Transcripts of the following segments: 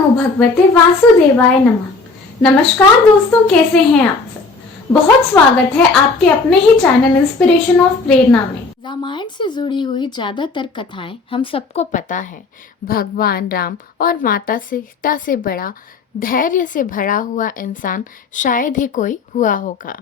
नमो भगवते वासुदेवाय नमः। नमस्कार दोस्तों, कैसे हैं आप सब? बहुत स्वागत है आपके अपने ही चैनल इंस्पिरेशन ऑफ प्रेरणा में। रामायण से जुड़ी हुई ज्यादातर कथाएं हम सबको पता है। भगवान राम और माता सीता से बड़ा धैर्य से भरा हुआ इंसान शायद ही कोई हुआ होगा।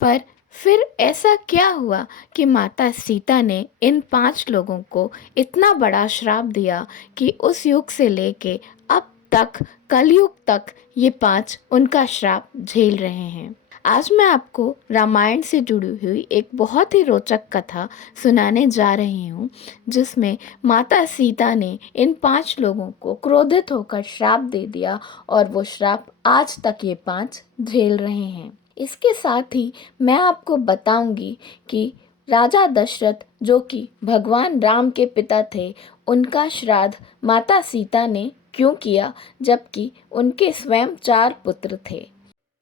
पर फिर ऐसा क्या हुआ कि माता सीता ने इन 5 लोगों को इतना बड़ा श्राप दिया कि उस युग से लेके अब तक कलयुग तक ये 5 उनका श्राप झेल रहे हैं। आज मैं आपको रामायण से जुड़ी हुई एक बहुत ही रोचक कथा सुनाने जा रही हूँ, जिसमें माता सीता ने इन 5 लोगों को क्रोधित होकर श्राप दे दिया और वो श्राप आज तक ये 5 झेल रहे हैं। इसके साथ ही मैं आपको बताऊंगी कि राजा दशरथ, जो कि भगवान राम के पिता थे, उनका श्राद्ध माता सीता ने क्यों किया, जबकि उनके स्वयं 4 पुत्र थे।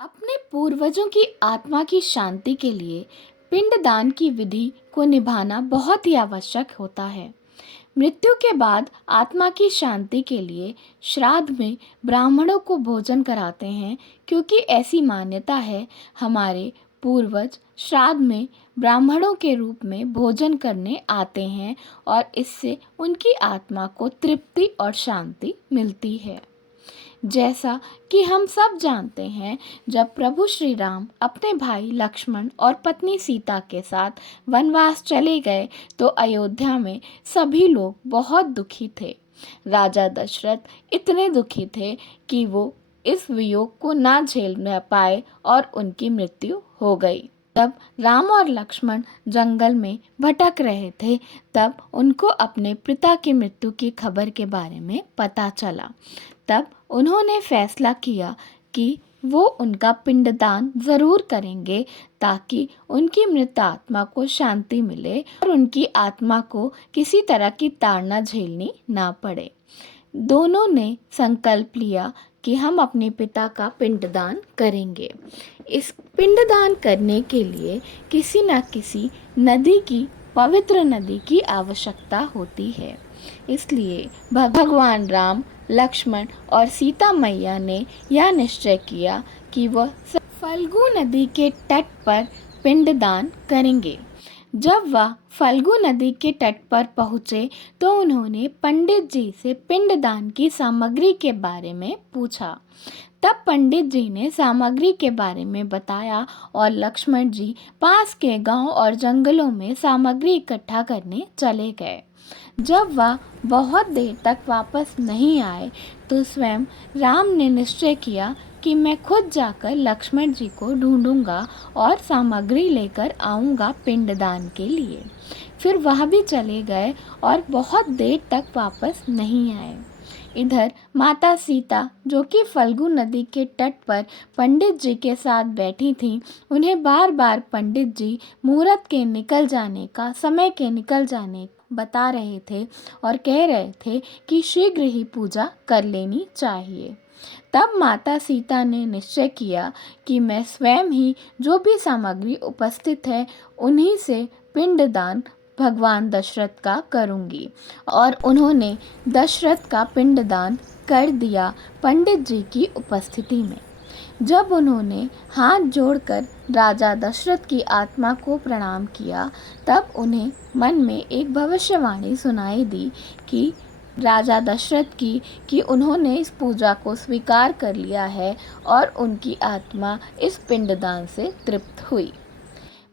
अपने पूर्वजों की आत्मा की शांति के लिए पिंडदान की विधि को निभाना बहुत ही आवश्यक होता है। मृत्यु के बाद आत्मा की शांति के लिए श्राद्ध में ब्राह्मणों को भोजन कराते हैं, क्योंकि ऐसी मान्यता है हमारे पूर्वज श्राद्ध में ब्राह्मणों के रूप में भोजन करने आते हैं और इससे उनकी आत्मा को तृप्ति और शांति मिलती है। जैसा कि हम सब जानते हैं, जब प्रभु श्री राम अपने भाई लक्ष्मण और पत्नी सीता के साथ वनवास चले गए तो अयोध्या में सभी लोग बहुत दुखी थे। राजा दशरथ इतने दुखी थे कि वो इस वियोग को ना झेल न पाए और उनकी मृत्यु हो गई। तब राम और लक्ष्मण जंगल में भटक रहे थे, तब उनको अपने पिता की मृत्यु की खबर के बारे में पता चला। तब उन्होंने फैसला किया कि वो उनका पिंडदान ज़रूर करेंगे, ताकि उनकी मृत आत्मा को शांति मिले और उनकी आत्मा को किसी तरह की ताड़ना झेलनी ना पड़े। दोनों ने संकल्प लिया कि हम अपने पिता का पिंडदान करेंगे। इस पिंडदान करने के लिए किसी न किसी नदी की, पवित्र नदी की आवश्यकता होती है। इसलिए भगवान राम, लक्ष्मण और सीता मैया ने यह निश्चय किया कि वह फल्गु नदी के तट पर पिंडदान करेंगे। जब वह फल्गु नदी के तट पर पहुँचे तो उन्होंने पंडित जी से पिंडदान की सामग्री के बारे में पूछा। तब पंडित जी ने सामग्री के बारे में बताया और लक्ष्मण जी पास के गांव और जंगलों में सामग्री इकट्ठा करने चले गए। जब वह बहुत देर तक वापस नहीं आए तो स्वयं राम ने निश्चय किया कि मैं खुद जाकर लक्ष्मण जी को ढूंढूंगा और सामग्री लेकर आऊँगा पिंडदान के लिए। फिर वह भी चले गए और बहुत देर तक वापस नहीं आए। इधर माता सीता, जो कि फल्गु नदी के तट पर पंडित जी के साथ बैठी थीं, उन्हें बार बार पंडित जी मुहूर्त के निकल जाने का, समय के निकल जाने बता रहे थे और कह रहे थे कि शीघ्र ही पूजा कर लेनी चाहिए। तब माता सीता ने निश्चय किया कि मैं स्वयं ही जो भी सामग्री उपस्थित है उन्हीं से पिंडदान भगवान दशरथ का करूंगी, और उन्होंने दशरथ का पिंडदान कर दिया पंडित जी की उपस्थिति में। जब उन्होंने हाथ जोड़कर राजा दशरथ की आत्मा को प्रणाम किया, तब उन्हें मन में एक भविष्यवाणी सुनाई दी कि राजा दशरथ की कि उन्होंने इस पूजा को स्वीकार कर लिया है और उनकी आत्मा इस पिंडदान से तृप्त हुई।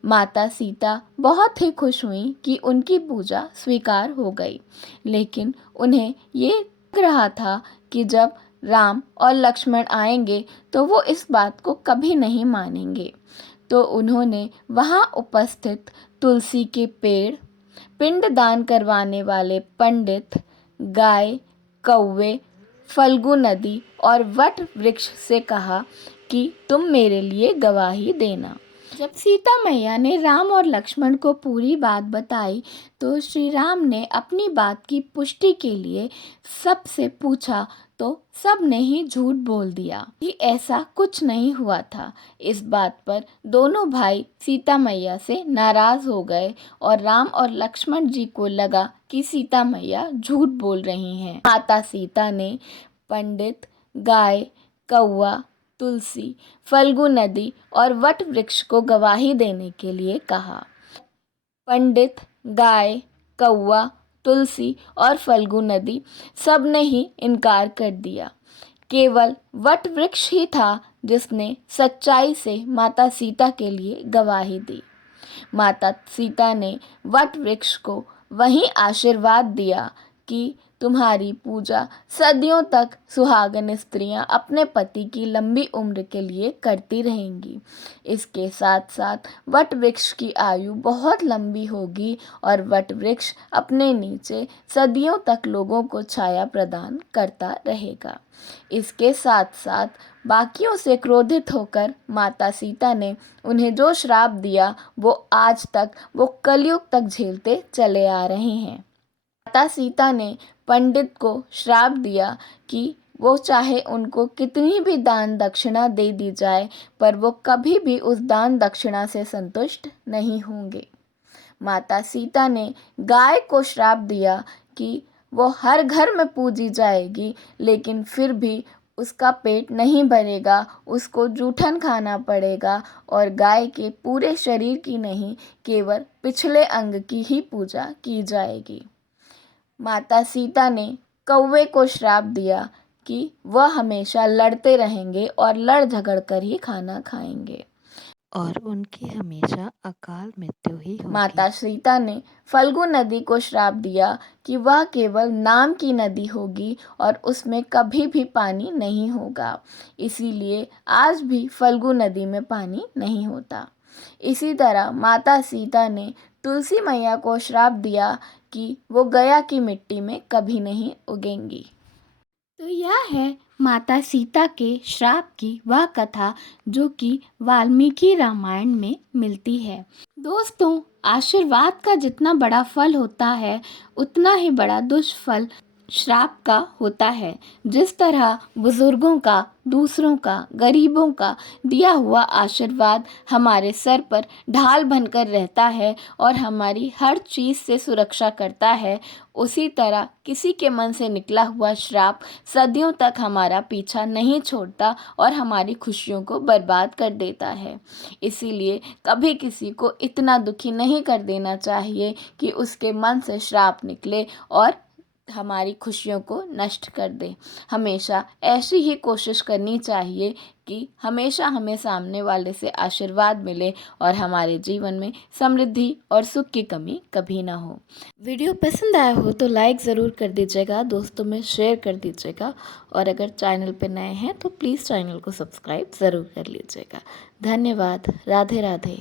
माता सीता बहुत ही खुश हुई कि उनकी पूजा स्वीकार हो गई, लेकिन उन्हें ये लग रहा था कि जब राम और लक्ष्मण आएंगे तो वो इस बात को कभी नहीं मानेंगे। तो उन्होंने वहाँ उपस्थित तुलसी के पेड़, पिंडदान करवाने वाले पंडित, गाय, कौवे, फल्गु नदी और वट वृक्ष से कहा कि तुम मेरे लिए गवाही देना। जब सीता मैया ने राम और लक्ष्मण को पूरी बात बताई तो श्री राम ने अपनी बात की पुष्टि के लिए सबसे पूछा, तो सब ने ही झूठ बोल दिया कि ऐसा कुछ नहीं हुआ था। इस बात पर दोनों भाई सीता मैया से नाराज हो गए और राम और लक्ष्मण जी को लगा कि सीता मैया झूठ बोल रही हैं। माता सीता ने पंडित, गाय, कौवा, तुलसी, फल्गु नदी और वट वृक्ष को गवाही देने के लिए कहा। पंडित, गाय, कौवा, तुलसी और फल्गु नदी सब ने ही इनकार कर दिया। केवल वट वृक्ष ही था जिसने सच्चाई से माता सीता के लिए गवाही दी। माता सीता ने वट वृक्ष को वहीं आशीर्वाद दिया कि तुम्हारी पूजा सदियों तक सुहागन स्त्रियां अपने पति की लंबी उम्र के लिए करती रहेंगी। इसके साथ साथ वट वृक्ष की आयु बहुत लंबी होगी और वट वृक्ष अपने नीचे सदियों तक लोगों को छाया प्रदान करता रहेगा। इसके साथ साथ बाकियों से क्रोधित होकर माता सीता ने उन्हें जो श्राप दिया वो आज तक वो कलयुग तक झेलते चले आ रहे हैं। माता सीता ने पंडित को श्राप दिया कि वो चाहे उनको कितनी भी दान दक्षिणा दे दी जाए पर वो कभी भी उस दान दक्षिणा से संतुष्ट नहीं होंगे। माता सीता ने गाय को श्राप दिया कि वो हर घर में पूजी जाएगी लेकिन फिर भी उसका पेट नहीं भरेगा, उसको जूठन खाना पड़ेगा और गाय के पूरे शरीर की नहीं केवल पिछले अंग की ही पूजा की जाएगी। माता सीता ने कौवे को श्राप दिया कि वह हमेशा लड़ते रहेंगे और लड़ झगड़ कर ही खाना खाएंगे और उनकी हमेशा अकाल मृत्यु ही होगी। माता सीता ने फल्गु नदी को श्राप दिया कि वह केवल नाम की नदी होगी और उसमें कभी भी पानी नहीं होगा। इसीलिए आज भी फल्गु नदी में पानी नहीं होता। इसी तरह माता सीता ने तुलसी मैया को श्राप दिया कि वो गया की मिट्टी में कभी नहीं उगेंगी। तो यह है माता सीता के श्राप की वह कथा जो कि वाल्मीकि रामायण में मिलती है। दोस्तों, आशीर्वाद का जितना बड़ा फल होता है उतना ही बड़ा दुष्फल श्राप का होता है। जिस तरह बुजुर्गों का, दूसरों का, गरीबों का दिया हुआ आशीर्वाद हमारे सर पर ढाल बनकर रहता है और हमारी हर चीज़ से सुरक्षा करता है, उसी तरह किसी के मन से निकला हुआ श्राप सदियों तक हमारा पीछा नहीं छोड़ता और हमारी खुशियों को बर्बाद कर देता है। इसीलिए कभी किसी को इतना दुखी नहीं कर देना चाहिए कि उसके मन से श्राप निकले और हमारी खुशियों को नष्ट कर दे। हमेशा ऐसी ही कोशिश करनी चाहिए कि हमेशा हमें सामने वाले से आशीर्वाद मिले और हमारे जीवन में समृद्धि और सुख की कमी कभी ना हो। वीडियो पसंद आया हो तो लाइक ज़रूर कर दीजिएगा, दोस्तों में शेयर कर दीजिएगा और अगर चैनल पर नए हैं तो प्लीज़ चैनल को सब्सक्राइब ज़रूर कर लीजिएगा। धन्यवाद। राधे राधे।